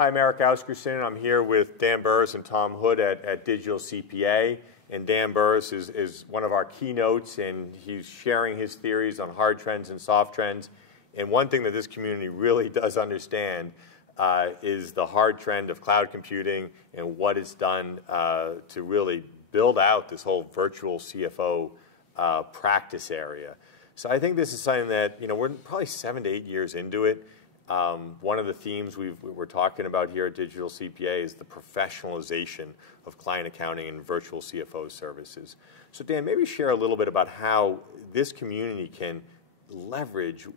Hi, I'm Erik Asgeirsson. I'm here with Dan Burrus and Tom Hood at Digital CPA. And Dan Burrus is one of our keynotes, and he's sharing his theories on hard trends and soft trends. And one thing that this community really does understand is the hard trend of cloud computing and what it's done to really build out this whole virtual CFO practice area. So I think this is something that, we're probably 7 to 8 years into it. One of the themes we're talking about here at Digital CPA is the professionalization of client accounting and virtual CFO services. So Dan, maybe share a little bit about how this community can leverage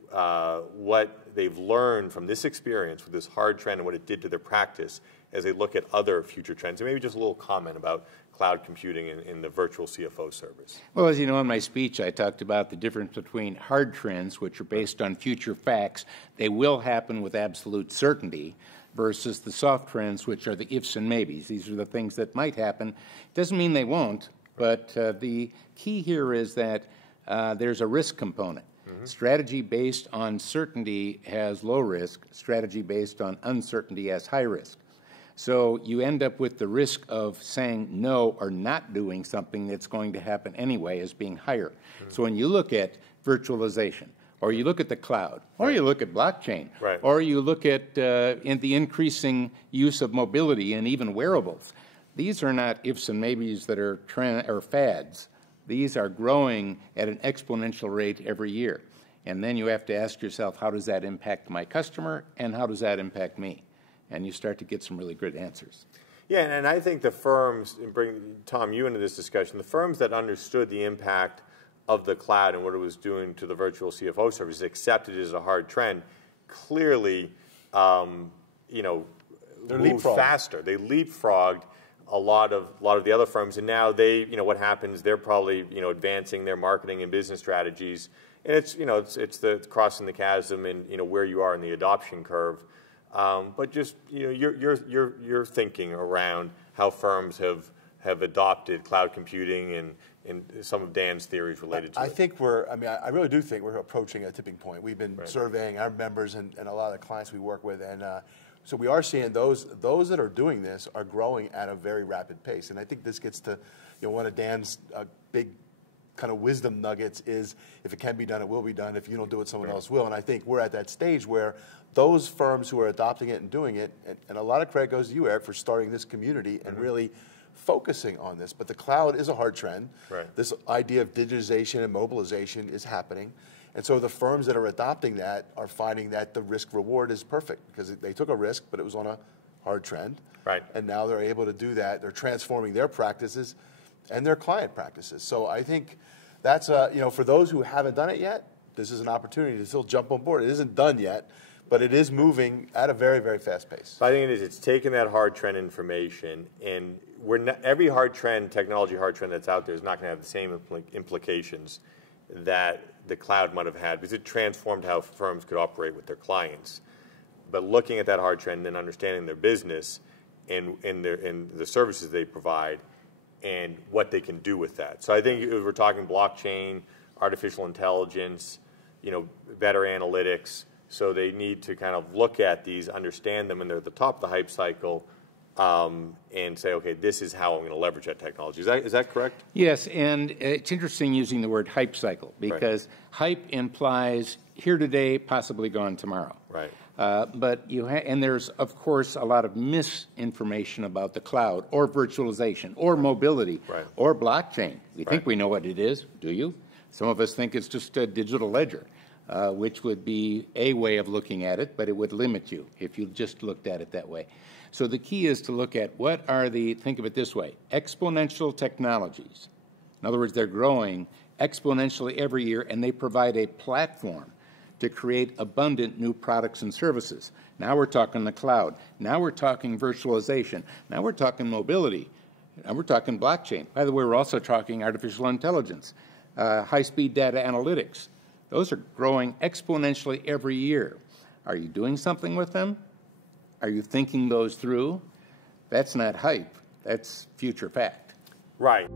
what they've learned from this experience with this hard trend and what it did to their practice as they look at other future trends. And maybe just a little comment about cloud computing in the virtual CFO service. Well, as you know, in my speech, I talked about the difference between hard trends, which are based on future facts. They will happen with absolute certainty, versus the soft trends, which are the ifs and maybes. These are the things that might happen. Doesn't mean they won't, but the key here is that there's a risk component. Strategy based on certainty has low risk. Strategy based on uncertainty has high risk. So you end up with the risk of saying no or not doing something that's going to happen anyway as being higher. So when you look at virtualization, or you look at the cloud, or you look at blockchain, or you look at in the increasing use of mobility and even wearables, these are not ifs and maybes that are fads. These are growing at an exponential rate every year. And then you have to ask yourself, how does that impact my customer, and how does that impact me? And you start to get some really good answers. Yeah, and I think the firms, and bring Tom, you into this discussion, the firms that understood the impact of the cloud and what it was doing to the virtual CFO service, accepted it as a hard trend, clearly, moved faster. They leapfrogged a lot of the other firms, and now they, what happens? They're probably, advancing their marketing and business strategies, and it's the crossing the chasm and where you are in the adoption curve. But just your thinking around how firms have adopted cloud computing and some of Dan's theories related to it. I think I really do think we're approaching a tipping point. We've been surveying our members and a lot of the clients we work with, and so we are seeing those that are doing this are growing at a very rapid pace. And I think this gets to one of Dan's big kind of wisdom nuggets is, if it can be done, it will be done. If you don't do it, someone else will. And I think we're at that stage where those firms who are adopting it and doing it, and a lot of credit goes to you, Eric, for starting this community and really focusing on this. But the cloud is a hard trend. This idea of digitization and mobilization is happening. And so the firms that are adopting that are finding that the risk reward is perfect, because they took a risk, but it was on a hard trend. And now they're able to do that. They're transforming their practices and their client practices. So I think that's, for those who haven't done it yet, this is an opportunity to still jump on board. It isn't done yet, but it is moving at a very, very fast pace. I think it's taking that hard trend information, and every hard trend, technology hard trend that's out there is not going to have the same implications that the cloud might have had, because it transformed how firms could operate with their clients. But looking at that hard trend and then understanding their business and the services they provide and what they can do with that. So I think if we're talking blockchain, artificial intelligence, better analytics, so they need to kind of look at these, understand them, and they're at the top of the hype cycle, and say, okay, this is how I'm going to leverage that technology. Is that correct? Yes, and it's interesting using the word hype cycle, because hype implies here today, possibly gone tomorrow. But and there's, of course, a lot of misinformation about the cloud, or virtualization, or mobility, or blockchain. We think we know what it is. Do you? Some of us think it's just a digital ledger, which would be a way of looking at it, but it would limit you if you just looked at it that way. So the key is to look at what are think of it this way, exponential technologies. In other words, they're growing exponentially every year, and they provide a platform to create abundant new products and services. Now we're talking the cloud. Now we're talking virtualization. Now we're talking mobility. Now we're talking blockchain. By the way, we're also talking artificial intelligence, high-speed data analytics. Those are growing exponentially every year. Are you doing something with them? Are you thinking those through? That's not hype. That's future fact. Right.